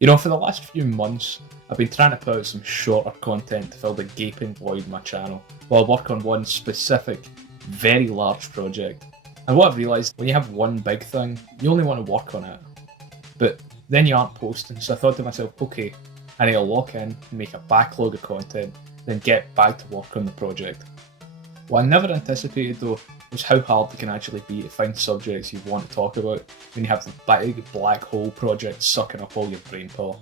You know, for the last few months, I've been trying to put out some shorter content to fill the gaping void in my channel, while I work on one specific, very large project. And what I've realised, when you have one big thing, you only want to work on it. But then you aren't posting, so I thought to myself, okay, I need to lock in and make a backlog of content, then get back to work on the project. What I never anticipated though was how hard it can actually be to find subjects you want to talk about when you have the big black hole project sucking up all your brain power.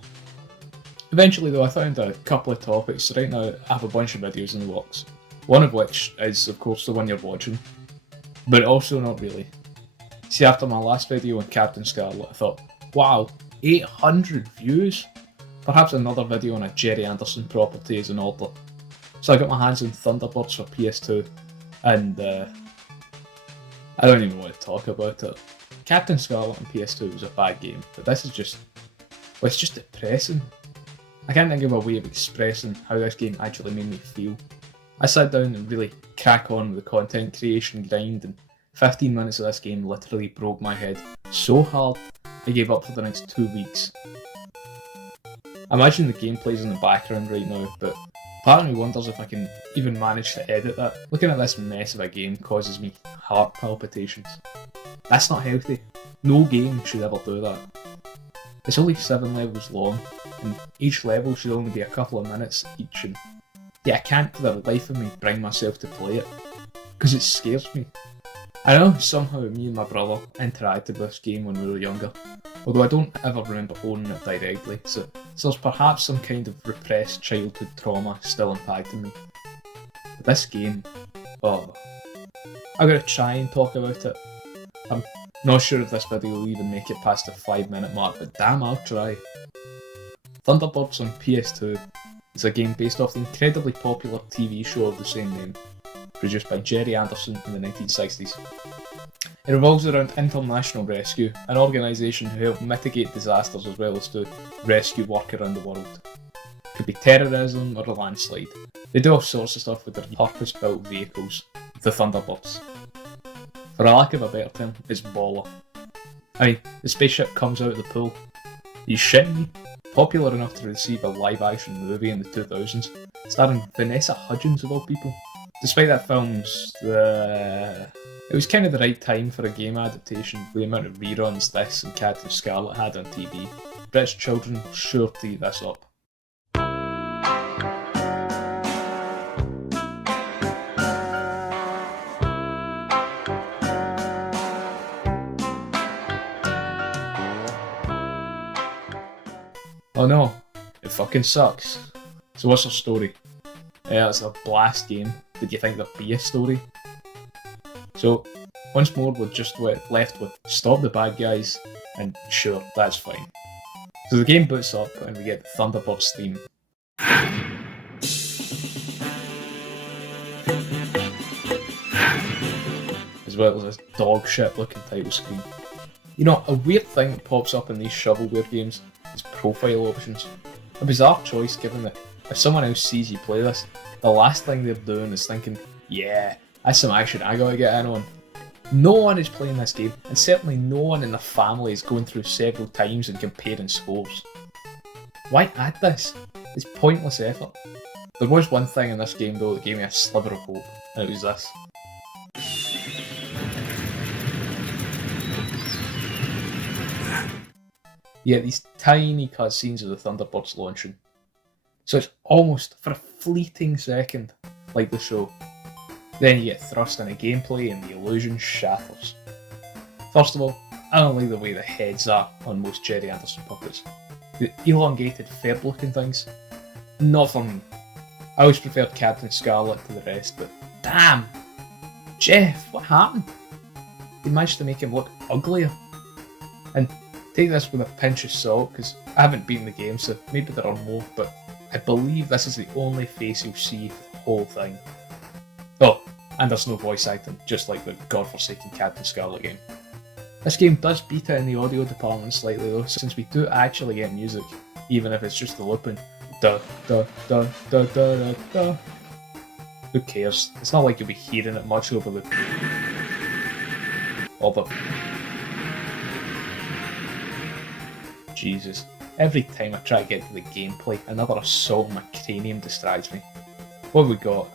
Eventually though, I found a couple of topics, so right now I have a bunch of videos in the works. One of which is of course the one you're watching, but also not really. See, after my last video on Captain Scarlet, I thought, wow, 800 views? Perhaps another video on a Jerry Anderson property is in order. So I got my hands on Thunderbirds for PS2, and I don't even want to talk about it. Captain Scarlet on PS2 was a bad game, but this is just, well, it's just depressing. I can't think of a way of expressing how this game actually made me feel. I sat down and really crack on with the content creation grind, and 15 minutes of this game literally broke my head so hard I gave up for the next 2 weeks. I imagine the gameplay's in the background right now, but part of me wonders if I can even manage to edit that. Looking at this mess of a game causes me heart palpitations. That's not healthy. No game should ever do that. It's only 7 levels long, and each level should only be a couple of minutes each, and yeah, I can't for the life of me bring myself to play it, because it scares me. I know somehow me and my brother interacted with this game when we were younger, although I don't ever remember owning it directly, so there's perhaps some kind of repressed childhood trauma still impacting me. But this game, oh, I'm going to try and talk about it. I'm not sure if this video will even make it past the 5-minute mark, but damn, I'll try. Thunderbirds on PS2 is a game based off the incredibly popular TV show of the same name, produced by Jerry Anderson in the 1960s. It revolves around international rescue, an organisation who help mitigate disasters as well as do rescue work around the world. It could be terrorism or a landslide. They do all sorts of stuff with their purpose-built vehicles, the Thunderbirds. For a lack of a better term, it's baller. I mean, the spaceship comes out of the pool. Are you shitting me? Popular enough to receive a live-action movie in the 2000s, starring Vanessa Hudgens of all people. Despite that film's it was kind of the right time for a game adaptation with the amount of reruns this and Captain Scarlet had on TV. British children were sure to eat this up. Oh no, it fucking sucks. So what's our story? It's a blast game. Did you think there'd be a story? So, once more we're just left with stop the bad guys, and sure, that's fine. So the game boots up and we get the Thunderbirds theme. As well as this dog shit looking title screen. You know, a weird thing that pops up in these shovelware games is profile options. A bizarre choice given that if someone else sees you play this, the last thing they're doing is thinking, yeah, that's some action I gotta get in on. No one is playing this game, and certainly no one in their family is going through several times and comparing scores. Why add this? It's pointless effort. There was one thing in this game though that gave me a sliver of hope, and it was this. You get these tiny cutscenes of the Thunderbirds launching. So it's almost, for a fleeting second, like the show. Then you get thrust into gameplay and the illusion shatters. First of all, I don't like the way the heads are on most Jerry Anderson puppets. The elongated, fed looking things, not for me. I always preferred Captain Scarlet to the rest, but damn! Jeff, what happened? They managed to make him look uglier. And take this with a pinch of salt, because I haven't beaten the game, so maybe there are more, but I believe this is the only face you'll see for the whole thing. Oh, and there's no voice acting, just like the godforsaken Captain Scarlet game. This game does beat it in the audio department slightly though, since we do actually get music, even if it's just the looping. Da da da da da da da. Who cares? It's not like you'll be hearing it much over the... Jesus. Every time I try to get to the gameplay, another assault on my cranium distracts me. What have we got?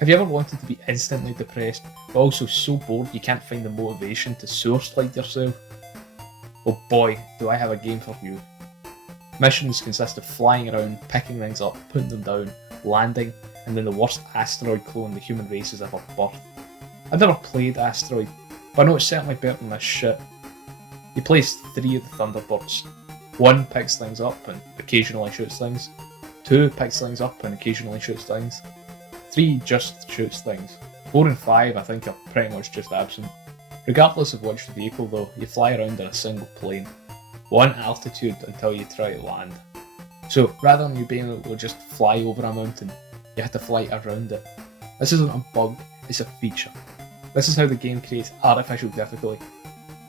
Have you ever wanted to be instantly depressed, but also so bored you can't find the motivation to sewer slide yourself? Oh boy, do I have a game for you. Missions consist of flying around, picking things up, putting them down, landing, and then the worst asteroid clone the human race has ever birthed. I've never played Asteroid, but I know it's certainly better than this shit. You place 3 of the Thunderbirds. 1 picks things up and occasionally shoots things. 2 picks things up and occasionally shoots things. 3 just shoots things. 4 and 5 I think are pretty much just absent. Regardless of which vehicle though, you fly around in a single plane. 1 altitude until you try to land. So rather than you being able to just fly over a mountain, you have to fly around it. This isn't a bug, it's a feature. This is how the game creates artificial difficulty.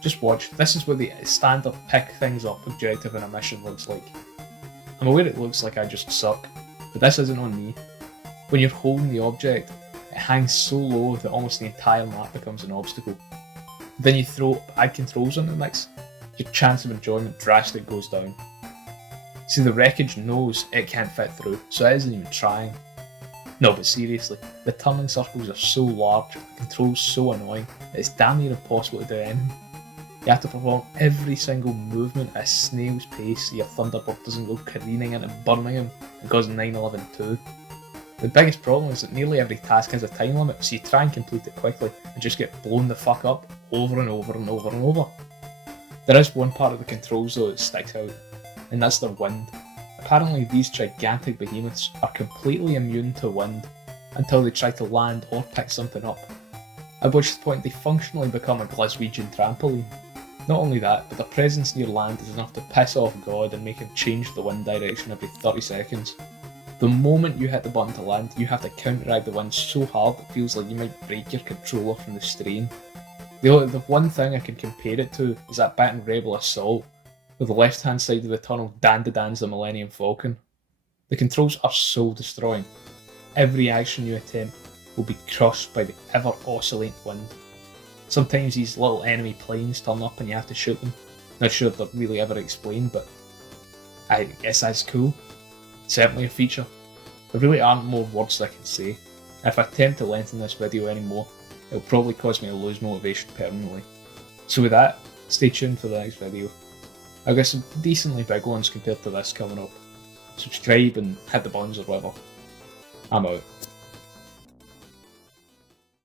Just watch, this is what the standard pick things up objective in a mission looks like. I'm aware it looks like I just suck, but this isn't on me. When you're holding the object, it hangs so low that almost the entire map becomes an obstacle. Then you throw bad controls on the mix, your chance of enjoyment drastically goes down. See, the wreckage knows it can't fit through, so it isn't even trying. No, but seriously, the turning circles are so large, the controls so annoying, that it's damn near impossible to do anything. You have to perform every single movement at a snail's pace so your Thunderbird doesn't go careening into Birmingham and cause 9/11 too. The biggest problem is that nearly every task has a time limit, so you try and complete it quickly and just get blown the fuck up over and over and over and over. There is one part of the controls though that sticks out, and that's their wind. Apparently these gigantic behemoths are completely immune to wind until they try to land or pick something up, at which point they functionally become a Glaswegian trampoline. Not only that, but their presence near land is enough to piss off God and make him change the wind direction every 30 seconds. The moment you hit the button to land, you have to counteract the wind so hard it feels like you might break your controller from the strain. The one thing I can compare it to is that bit in Rebel Assault, where the left hand side of the tunnel dandadans the Millennium Falcon. The controls are soul destroying. Every action you attempt will be crushed by the ever oscillating wind. Sometimes these little enemy planes turn up and you have to shoot them. Not sure if they're really ever explained, but I guess that's cool. Certainly a feature. There really aren't more words I can say. If I attempt to lengthen this video anymore, it'll probably cause me to lose motivation permanently. So with that, stay tuned for the next video. I've got some decently big ones compared to this coming up. Subscribe and hit the buttons or whatever. I'm out.